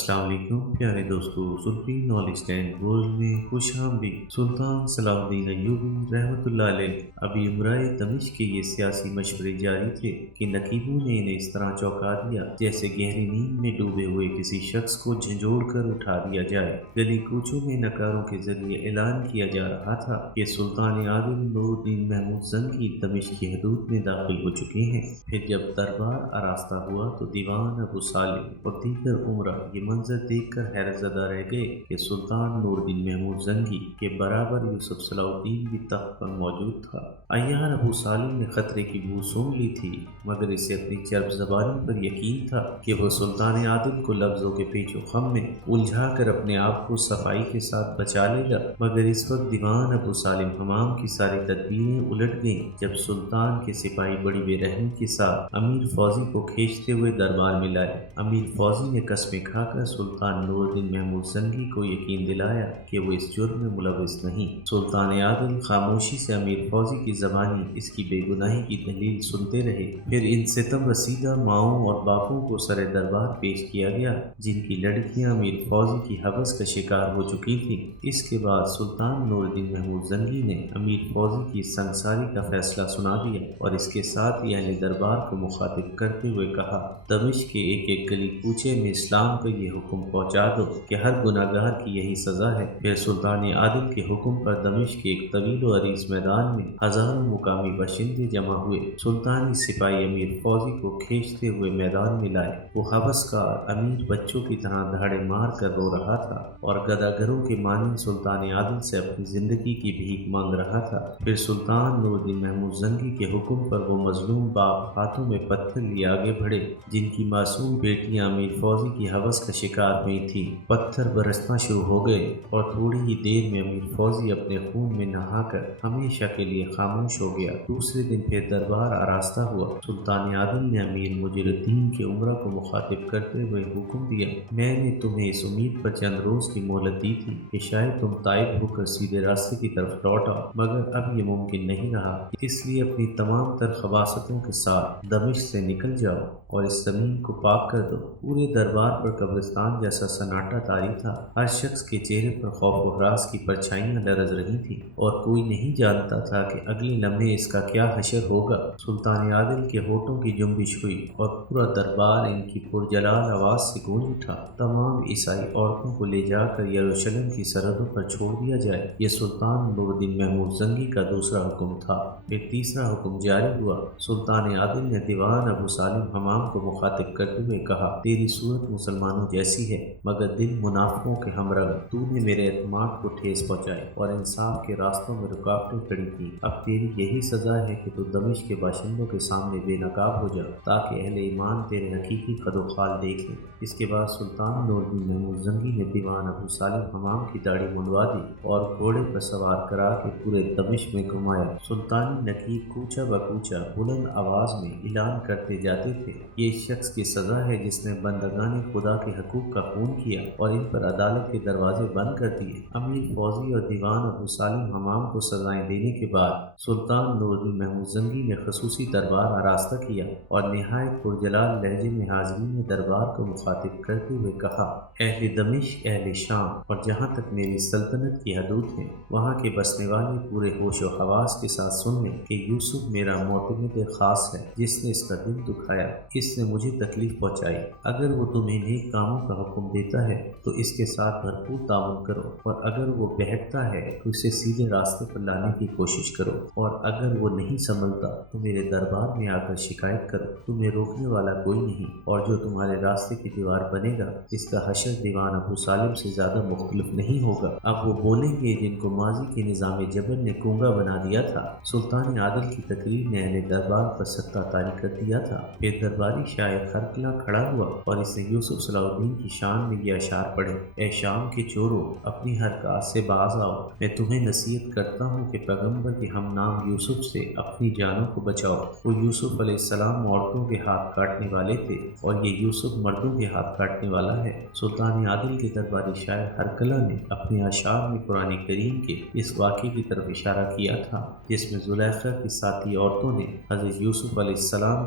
السلام علیکم پیارے دوستو، سلطین نالج اینڈ ورلڈ میں خوش آمدید۔ سلطان صلاح الدین ایوبی رحمۃ اللہ علیہ ابھی عمرائے دمشق کے یہ سیاسی مشورے جاری تھے کہ نقیبوں نے انہیں اس طرح چونکا دیا جیسے گہری نیند میں ڈوبے ہوئے کسی شخص کو جھنجھوڑ کر اٹھا دیا جائے۔ گلی کوچوں میں نکاروں کے ذریعے اعلان کیا جا رہا تھا کہ سلطان عادل نور الدین محمود زنگی دمشق کی حدود میں داخل ہو چکے ہیں۔ پھر جب دربار آراستہ ہوا تو دیوان ابو سالم اور دیگر عمرہ یہ منظر دیکھ کر حیرت زدہ رہ گئے کہ سلطان نور الدین محمود زنگی کے برابر یوسف صلاح الدین بھی تخت پر موجود تھا۔ عیار ابو سالم نے خطرے کی بو سونگھ لی تھی، مگر اسے اپنی چرب زبانی پر یقین تھا کہ وہ سلطان عادل کو لفظوں کے پیچ و خم میں الجھا کر اپنے آپ کو صفائی کے ساتھ بچا لے گا۔ مگر اس وقت دیوان ابو سالم حمام کی ساری تدبیریں الٹ گئیں جب سلطان کے سپاہی بڑی بے رحمی کے ساتھ امیر فوزی کو کھینچتے ہوئے دربار میں لائے۔ امیر فوزی نے قسمیں کھا کر سلطان نور الدین محمود زنگی کو یقین دلایا کہ وہ اس جرم میں ملوث نہیں۔ سلطان عادل خاموشی سے امیر فوزی کی زبانی اس کی بے گناہی کی دلیل سنتے رہے۔ پھر ان ستم رسیدہ ماؤں اور باپوں کو سر دربار پیش کیا گیا جن کی لڑکیاں امیر فوزی کی ہوس کا شکار ہو چکی تھیں۔ اس کے بعد سلطان نور الدین محمود زنگی نے امیر فوزی کی سنگساری کا فیصلہ سنا دیا اور اس کے ساتھ ہی اہل دربار کو مخاطب کرتے ہوئے کہا، دمشق کے ایک ایک گلی کوچے میں اسلام کا یہ حکم پہنچا دو کہ ہر گناہ گار کی یہی سزا ہے۔ پھر سلطان عادل کے حکم پر دمشق کے ایک طویل و عریض میدان میں ہزاروں مقامی باشندے جمع ہوئے۔ سلطانی سپاہی امیر فوزی کو کھینچتے ہوئے میدان میں لائے۔ وہ ہوسکار امیر بچوں کی طرح دھاڑے مار کر رو رہا تھا اور گداگروں کے مانند سلطان عادل سے اپنی زندگی کی بھیک مانگ رہا تھا۔ پھر سلطان نور الدین محمود زنگی کے حکم پر وہ مظلوم باپ ہاتھوں میں پتھر لیے آگے بڑھے جن کی معصوم بیٹیاں امیر فوزی کی ہوس کا شکار ہوئی تھی۔ پتھر برسنا شروع ہو گئے اور تھوڑی ہی دیر میں امیر فوزی اپنے خون میں نہا کر ہمیشہ کے لیے خاموش ہو گیا۔ دوسرے دن پھر دربار آراستہ ہوا۔ سلطان عادل نے امیر مجر الدین کے عمرہ کو مخاطب کرتے ہوئے حکم دیا، میں نے تمہیں اس امید پر چند روز کی مہلت دی تھی کہ شاید تم تائب ہو کر سیدھے راستے کی طرف لوٹ آؤ، مگر اب یہ ممکن نہیں رہا، اس لیے اپنی تمام تر خباثتوں کے ساتھ دمشق سے نکل جاؤ اور اس زمین کو پاک کر دو۔ پورے دربار پر قبرستان جیسا سناٹا طاری تھا۔ ہر شخص کے چہرے پر خوف و ہراس کی پرچھائیاں لرز رہی تھیں اور کوئی نہیں جانتا تھا کہ اگلے لمحے اس کا کیا حشر ہوگا۔ سلطان عادل کے ہونٹوں کی جنبش ہوئی اور پورا دربار ان کی پرجلال آواز سے گونج اٹھا، تمام عیسائی عورتوں کو لے جا کر یروشلم کی سرحدوں پر چھوڑ دیا جائے۔ یہ سلطان نور الدین محمود زنگی کا دوسرا حکم تھا۔ پھر تیسرا حکم جاری ہوا۔ سلطان عادل نے دیوان ابو سالم حمام کو مخاطب کرتے ہوئے کہا، تیری صورت مسلمانوں جیسی ہے مگر دل منافقوں کے ہمراہ۔ تو نے میرے اعتماد کو ٹھیس پہنچائی اور انصاف کے راستوں میں رکاوٹیں کھڑی کی۔ اب تیری یہی سزا ہے کہ تو دمشق کے باشندوں کے سامنے بے نقاب ہو جا تاکہ اہل ایمان تیرے حقیقی قد و خال دیکھیں۔ اس کے بعد سلطان نور الدین محمود زنگی نے دیوان ابو سالم حمام کی داڑھی منڈوا دی اور گھوڑے پر سوار کرا کے پورے دمشق میں گھمایا۔ سلطانی نقیب کوچہ بکوچہ بلند آواز میں اعلان کرتے جاتے تھے، یہ شخص کی سزا ہے جس نے بندگان خدا کے حقوق کا خون کیا اور ان پر عدالت کے دروازے بند کر دیے۔ امیر فوزی اور دیوان ابو سالم حمام کو سزائیں دینے کے بعد سلطان نور الدین محمود زنگی نے خصوصی دربار آراستہ کیا اور نہایت پرجلال لہجے میں حاضرین دربار کو مخاطب کرتے ہوئے کہا، اہل دمشق، اہل شام اور جہاں تک میری سلطنت کی حدود ہیں وہاں کے بسنے والے پورے ہوش و حواس کے ساتھ سن لیں کہ یوسف میرا معتمد خاص ہے جس نے اس کا دل دکھایا، اس نے مجھے تکلیف پہنچائی۔ اگر وہ تمہیں نیک کاموں کا حکم دیتا ہے تو اس کے ساتھ بھرپور تعاون کرو اور اگر وہ بہکتا ہے تو اسے سیدھے راستے پر لانے کی کوشش کرو اور اگر وہ نہیں سنبھلتا تو میرے دربار میں آ کر شکایت کرو، تمہیں روکنے والا کوئی نہیں اور جو تمہارے راستے کی دیوار بنے گا اس کا حشر دیوان ابو سالم سے زیادہ مختلف نہیں ہوگا۔ اب وہ بولیں گے جن کو ماضی کے نظام جبر نے گونگا بنا دیا تھا۔ سلطان عادل کی تقریر نے اہل دربار پر سکتہ طاری کر دیا تھا۔ پھر درباری شاعر خرقلہ کھڑا ہوا اور اس نے یوسف صلاح الدین کی شان میں یہ اشعار پڑھے، اے شام کے چورو اپنی حرکات سے باز آؤ، میں تمہیں نصیحت کرتا ہوں کہ پیغمبر کے ہم نام یوسف سے اپنی جانوں کو بچاؤ۔ وہ یوسف علیہ السلام عورتوں کے ہاتھ کاٹنے والے تھے اور یہ یوسف مردوں کے ہاتھ کاٹنے والا ہے۔ سلطان سلطان عادل کے درباری شاعر ہرکلہ نے اپنے اشعار میں قرآن کریم کے اس واقعے کی طرف اشارہ کیا تھا جس میں زلیخا کی ساتھی عورتوں نے حضرت یوسف علیہ السلام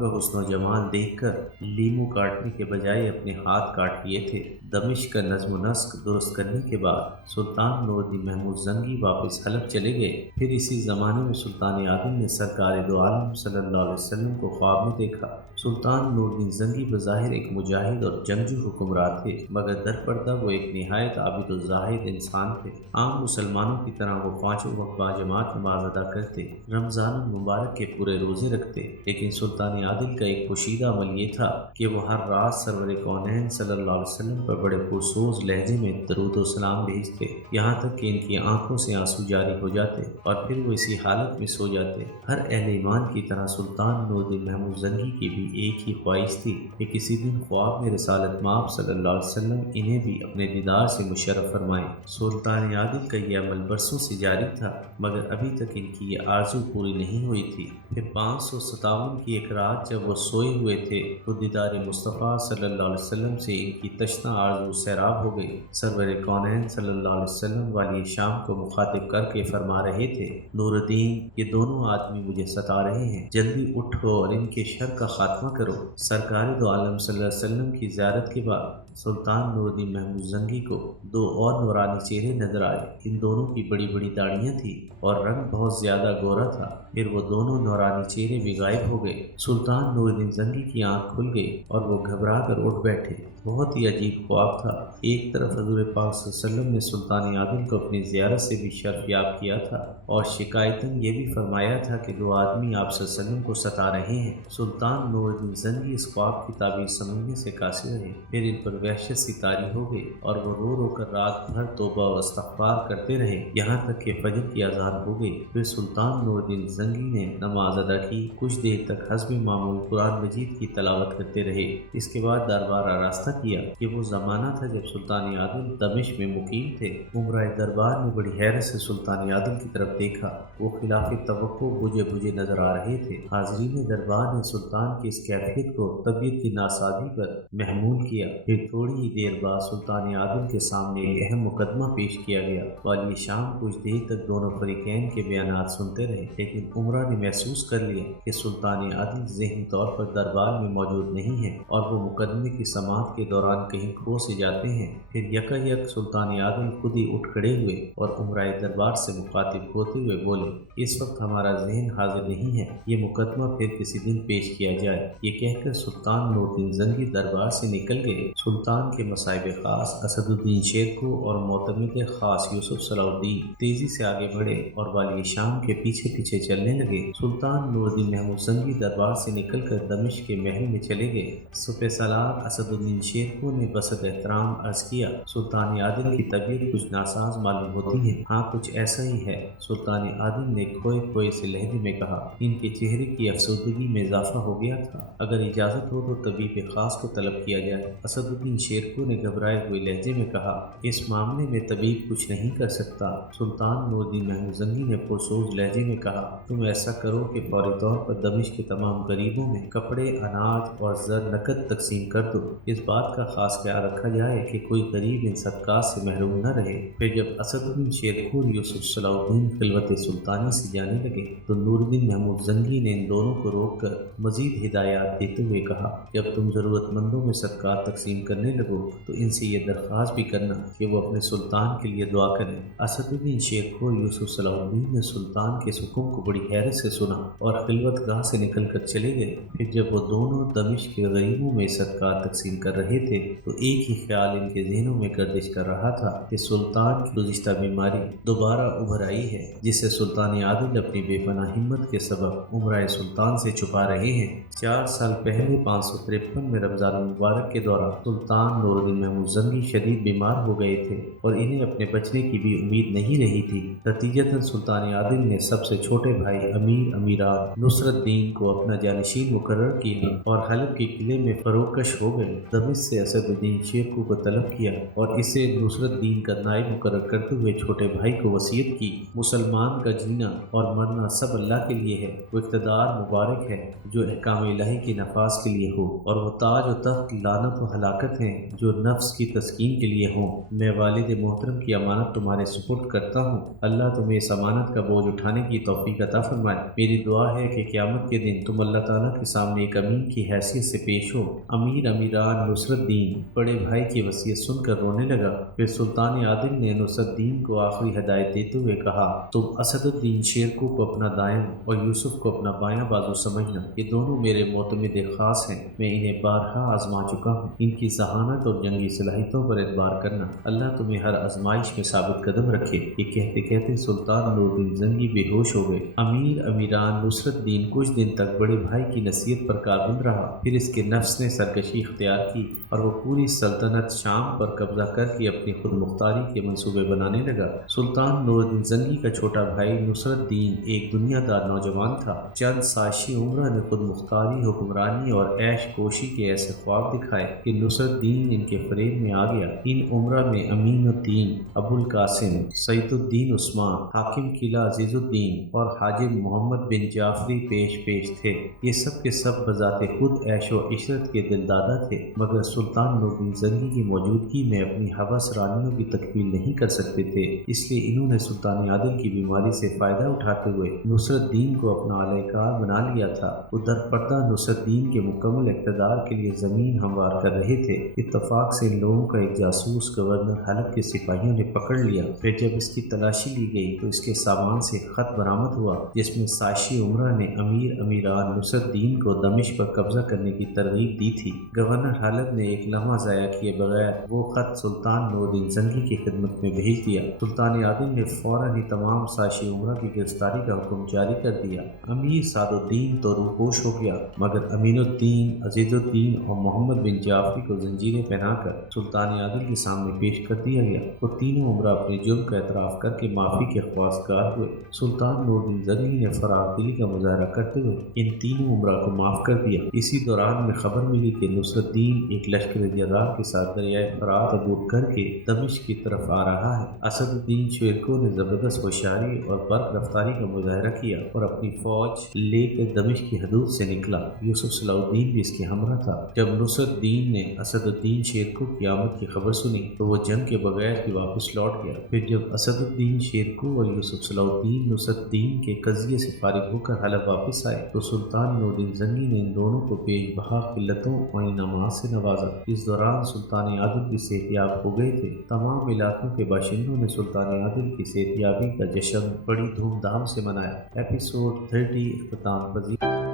کا حسن و جمال دیکھ کر لیمو کاٹنے کے بجائے اپنے ہاتھ کاٹ لیے تھے۔ دمشق کا نظم و نسق درست کرنے کے بعد سلطان نور الدین محمود زنگی واپس حلب چلے گئے۔ پھر اسی زمانے میں سلطان عادل نے سرکار دو عالم صلی اللہ علیہ وسلم کو خواب میں دیکھا۔ سلطان نور الدین زنگی بظاہر ایک مجاہد اور جنگجو حکمران تھے، مگر در پردہ وہ ایک نہایت عابد و زاہد انسان تھے۔ عام مسلمانوں کی طرح وہ 5 وقت باجماعت نماز ادا کرتے، رمضان المبارک کے پورے روزے رکھتے، لیکن سلطان عادل کا ایک پوشیدہ عمل یہ تھا کہ وہ ہر رات سرور کونین صلی اللہ علیہ وسلم پر بڑے پرسوز لہجے میں درود و سلام بھیجتے، یہاں تک کہ ان کی آنکھوں سے آنسو جاری ہو جاتے اور پھر وہ اسی حالت میں سو جاتے۔ ہر اہل ایمان کی طرح سلطان نور الدین محمود زنگی کی بھی ایک ہی خواہش تھی کہ کسی دن خواب میں رسالت مآب صلی اللہ علیہ وسلم انہیں بھی اپنے دیدار سے مشرف فرمائیں۔ سلطان عادل کا یہ عمل برسوں سے جاری تھا، مگر ابھی تک ان کی یہ آرزو پوری نہیں ہوئی تھی۔ پھر 557 کی ایک رات جب وہ سوئے ہوئے تھے تو دیدار مصطفیٰ صلی اللہ علیہ وسلم سے ان کی تشنہ آرزو سیراب ہو گئی۔ سرور کونین صلی اللہ علیہ وسلم والی شام کو مخاطب کر کے فرما رہے تھے، نور الدین، یہ دونوں آدمی مجھے ستا رہے ہیں، جلدی اٹھو اور ان کے شر کا خاتمہ کرو۔ سرکار دو عالم صلی اللہ علیہ وسلم کی زیارت کے بعد سلطان نور الدین محمود زنگی کو 2 اور نورانی چہرے نظر آئے۔ ان دونوں کی بڑی بڑی داڑھیاں تھیں اور رنگ بہت زیادہ گورا تھا۔ پھر وہ دونوں نورانی چہرے بھی غائب ہو گئے۔ سلطان نور الدین زنگی کی آنکھ کھل گئی اور وہ گھبرا کر اٹھ بیٹھے۔ بہت ہی عجیب خواب تھا۔ ایک طرف حضور پاک صلی اللہ علیہ وسلم نے سلطان عادل کو اپنی زیارت سے بھی شرف یاب کیا تھا اور شکایتاً یہ بھی فرمایا تھا کہ 2 آدمی آپ صلی اللہ علیہ وسلم کو ستا رہے ہیں۔ سلطان نور الدین زنگی اس خواب کی تعبیر سمجھنے سے قاصر رہے۔ پھر ان پر وحشت سی طاری ہو گئی اور وہ رو رو کر رات بھر توبہ و استغفار کرتے رہے، یہاں تک کہ فجر کی اذان ہو گئی۔ پھر سلطان نور الدین زنگی نے نماز ادا کی، کچھ دیر تک حسب معمول قرآن مجید کی تلاوت کرتے رہے۔ اس کے بعد دربار آراستہ کیا۔ یہ وہ زمانہ تھا جب سلطان عادل دمشق میں مقیم تھے۔ عمرہ دربار نے بڑی حیرت سے سلطان عادل کی طرف دیکھا۔ وہ خلاف توقع بجھے بجھے نظر آ رہے تھے۔ حاضرین دربار نے سلطان کی اس کیفیت کو طبیعت کی ناسازی پر محمول کیا۔ پھر تھوڑی ہی دیر بعد سلطان عادل کے سامنے ایک اہم مقدمہ پیش کیا گیا۔ والی شام کچھ دیر تک دونوں فریقین کے بیانات سنتے رہے، لیکن عمرہ نے محسوس کر لیا کہ سلطان عادل ذہنی طور پر دربار میں موجود نہیں ہے اور وہ مقدمے کی سماعت کے دوران کہیں کھو سے جاتے ہیں۔ پھر یکا یک سلطان عادل خود ہی اٹھ کھڑے ہوئے اور عمرہ دربار سے مخاطب ہوتے ہوئے بولے، اس وقت ہمارا ذہن حاضر نہیں ہے، یہ مقدمہ پھر کسی دن پیش کیا جائے۔ یہ کہہ کر سلطان نور الدین زنگی دربار سے نکل گئے۔ سلطان کے مصائب خاص اسد الدین شیرکو اور معتمد خاص یوسف صلاح الدین تیزی سے آگے بڑھے اور والی شام کے پیچھے پیچھے چلنے لگے۔ سلطان نور الدین محمود زنگی دربار سے نکل کر دمشق کے محل میں چلے گئے۔ صبح سالار اسد الدین شیرکو نے بسط احترام عرض کیا، سلطان عادل کی طبیعت کچھ ناساز معلوم ہوتی ہے۔ ہاں، کچھ ایسا ہی ہے، سلطان عادل نے کھوئے کھوئے سے لہجے میں کہا۔ ان کے چہرے کی افسردگی میں اضافہ ہو گیا تھا، اگر اجازت ہو تو طبیب خاص کو طلب کیا جائے۔ اسد الدین شیرکو نے گھبرائے ہوئے لہجے میں کہا، اس معاملے میں طبیب کچھ نہیں کر سکتا۔ سلطان نور الدین محمود زنگی نے پرسوز لہجے میں کہا، تم ایسا کرو کہ فوری طور پر دمشق کے تمام غریبوں میں کپڑے، اناج اور زر نقد تقسیم کر دو۔ اس بات کا خاص خیال رکھا جائے کہ کوئی غریب ان صدقات سے محروم نہ رہے۔ پھر جب اسد الدین شیرکو یوسف صلاح الدین خلوت سلطانی سے جانے لگے تو نور الدین محمود زنگی نے ان دونوں کو روک کر مزید ہدایات دیتے ہوئے کہا، جب تم ضرورت مندوں میں صدقات تقسیم کرنے لگو تو ان سے یہ درخواست بھی کرنا کہ وہ اپنے سلطان کے لیے دعا کریں۔ اسد الدین شیرکو یوسف صلاح الدین نے سلطان کے حکم کو بڑی حیرت سے سنا اور خلوت گاہ سے نکل کر چلے گئے۔ پھر جب وہ دونوں دمشق کے غریبوں میں صدقات تقسیم کر رہے تھے تو ایک ہی خیال ان کے ذہنوں میں گردش کر رہا تھا کہ سلطان کی گزشتہ بیماری دوبارہ ابھر آئی ہے، جسے سلطان عادل اپنی بے پناہ ہمت کے سبب عمرہ سلطان سے چھپا رہے ہیں۔ 4 سال پہلے 553 میں رمضان المبارک کے دوران سلطان سلطان نور الدین محمود زنگی شدید بیمار ہو گئے تھے اور انہیں اپنے بچنے کی بھی امید نہیں رہی تھی۔ نتیجتاً سلطان عادل نے سب سے چھوٹے بھائی امیر امیران نصرت الدین کو اپنا جانشین مقرر کیا اور حلب کے قلعے میں فروکش ہو گئے۔ دمشق سے اسد الدین شیرکو کو طلب کیا اور اسے نصرت الدین کا نائب مقرر کرتے ہوئے چھوٹے بھائی کو وصیت کی، مسلمان کا جینا اور مرنا سب اللہ کے لیے ہے، وہ اقتدار مبارک ہے جو احکام الہی کے نفاذ کے لیے ہو، اور وہ تاج و تخت لعنت و ہلاکت ہیں جو نفس کی تسکین کے لیے ہوں۔ میں والد محترم کی امانت تمہارے سپرد کرتا ہوں، اللہ تمہیں اس امانت کا بوجھ اٹھانے کی توفیق عطا فرمائے۔ میری دعا ہے کہ قیامت کے دن تم اللہ تعالیٰ کے سامنے ایک امین کی حیثیت سے پیش ہو۔ امیر امیران نصرت الدین بڑے بھائی کی وصیت سن کر رونے لگا۔ پھر سلطان عادل نے نصرت الدین کو آخری ہدایت دیتے ہوئے کہا، تم اسد الدین شیرکو کو اپنا دائیں اور یوسف کو اپنا بایاں بازو سمجھنا، یہ دونوں میرے معتمد خاص ہیں، میں انہیں بارہا آزما چکا ہوں، ان کی ذہانت اور جنگی صلاحیتوں پر اعتبار کرنا، اللہ تمہیں ہر آزمائش میں ثابت قدم رکھے۔ یہ کہتے کہتے سلطان نور الدین زنگی بے ہوش ہو گئے۔ امیر امیران نصرت الدین کچھ دن تک بڑے بھائی کی نصیحت پر کاربند رہا، پھر اس کے نفس نے سرکشی اختیار کی اور وہ پوری سلطنت شام پر قبضہ کر کے اپنی خود مختاری کے منصوبے بنانے لگا۔ سلطان نور الدین زنگی کا چھوٹا بھائی نصرت الدین ایک دنیا دار نوجوان تھا۔ چند سازشی عمرہ نے خود مختاری، حکمرانی اور عیش کوشی کے ایسے خواب دکھائے کہ نصرت الدین ان کے فریب میں آ گیا۔ ان عمرہ میں امین الدین، ابو القاسم، سعید الدین عثمان، حاکم قلعہ عزیز الدین اور حاجب محمد بن جعفری پیش تھے۔ یہ سب کے سب بذات خود عیش و عشرت کے دل دادا تھے، مگر سلطان نور الدین زنگی کی موجودگی میں اپنی ہوس رانیوں کی تکمیل نہیں کر سکتے تھے، اس لیے انہوں نے سلطان عادل کی بیماری سے فائدہ اٹھاتے ہوئے نصرت الدین کو اپنا اعلی کار بنا لیا تھا۔ ادھر پردہ نصرت الدین کے مکمل اقتدار کے لیے زمین ہموار کر رہے تھے۔ اتفاق سے ان لوگوں کا ایک جاسوس گورنر حلب کے سپاہیوں نے پکڑ لیا۔ پھر جب اس کی تلاشی لی گئی تو اس کے سامان سے خط برآمد ہوا جس میں سازشی عمرہ نے امیر امیران نصرت الدین کو دمشق پر قبضہ کرنے کی ترغیب دی تھی۔ گورنر حلب نے ایک لمحہ ضائع کیے بغیر وہ خط سلطان نور الدین زنگی کی خدمت میں بھیج دیا۔ سلطان عادل نے فوراً ہی تمام سازشی عمرہ کی گرفتاری کا حکم جاری کر دیا۔ امیر سعد الدین تو روپوش ہو گیا، مگر امین الدین، عزیز الدین اور محمد بن جعفری کو زنجیریں پہنا کر سلطان عادل کے سامنے پیش کر دیا گیا۔ وہ تینوں عمرہ اپنے جرم کا اعتراف کر کے معافی کے خواستگار ہوئے۔ سلطان نور الدین زنگی نے فرار دلی کا مظاہرہ کرتے ہوئے ان تینوں عمرہ کو معاف کر دیا۔ اسی دوران میں خبر ملی کہ نصرت الدین ایک لشکر جرار کے ساتھ دریائے فرات عبور کر کے دمشق کی طرف آ رہا ہے۔ اسد الدین شیرکو نے زبردست ہوشیاری اور برق رفتاری کا مظاہرہ کیا اور اپنی فوج لے کر دمشق کی حدود سے نکلا۔ یوسف صلاح الدین بھی اس کے ہمراہ تھا۔ جب نصرت الدین نے اسد الدین شیرکو کی آمد کی خبر سنی تو وہ جنگ کے بغیر ہی واپس لوٹ گیا۔ پھر جب اسد الدین شیرکو اور یوسف صلاح الدین نصرت الدین کے قضیے سے فارغ ہو کر حلب واپس آئے تو سلطان نور الدین زنگی نے ان دونوں کو بیش بہا قلتوں اور انعامات سے نوازا۔ اس دوران سلطان عادل بھی صحت یاب ہو گئے تھے۔ تمام علاقوں کے باشندوں نے سلطان عادل کی صحت یابی کا جشن بڑی دھوم دھام سے منایا۔ ایپیسوڈ 30 اختتام پذیر۔